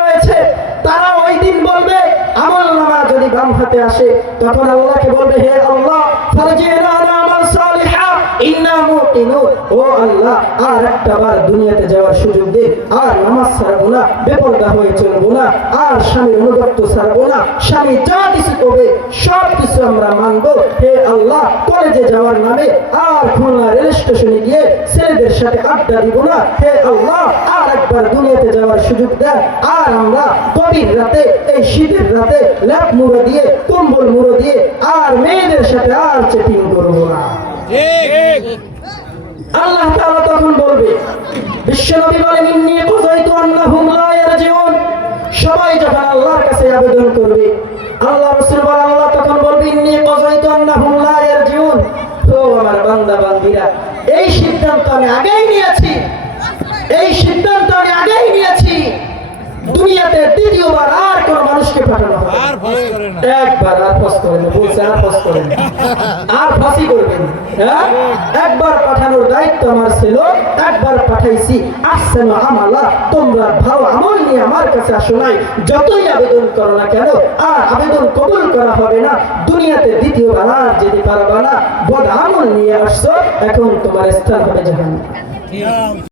রয়েছে তারা ওই দিন বলবে, আমল নামা যদি বাম হাতে আসে, তখন আল্লাহকে বলবে, হে আল্লাহ আর যাওয়ার নামে আর খুলনা রেল স্টেশনে গিয়ে ছেলেদের সাথে আড্ডা দিব না। হে আল্লাহ, আর একবার দুনিয়াতে যাওয়ার সুযোগ দেন আর আমরা গভীর রাতে, এই শীতের রাতে ল্যাপ মুড়ো দিয়ে, কম্বল মুড়ো দিয়ে, আর মেয়েদের সাথে আর চেটিং আল্লাহ তাআলা তখন বলবে, বিশ্বনবী বলেন কুযাইতু আন্নাহুম লা ইয়ারজিউন। সবাই যখন আল্লাহর কাছে আবেদন করবে, আল্লাহ রাসূল বলেন, আল্লাহ তখন বলবে, ইন্নী কুযাইতু আন্নাহুম লা ইয়ারজিউন। তো আমার বান্দা, বান্দীরা, এই সিদ্ধান্ত আমি আগেই নিয়েছি। এই সিদ্ধান্ত আমি আগেই নিয়েছি। দুনিয়াতে দ্বিতীয়বার আর কোন মানুষকে পাঠানো হবে না। আর ফাঁস করে না একবার আর পাস করেন বলছে আর পাস করেন। আর ফাঁসি করবেন হ্যাঁ? একবার পাঠানোর দায়িত্ব আমার ছিল, একবার পাঠাইছি। আসছে না আমালা, তোমরা ভালো আমল নিয়ে আমার কাছে আসো নাই। যতই আবেদন করো না কেন, আর আবেদন কবুল করা হবে না। দুনিয়াতে দ্বিতীয়বার আর যেতে পারবা না। বদ আমল নিয়ে আসছো, এখন তোমার স্থান হবে জাহান্ন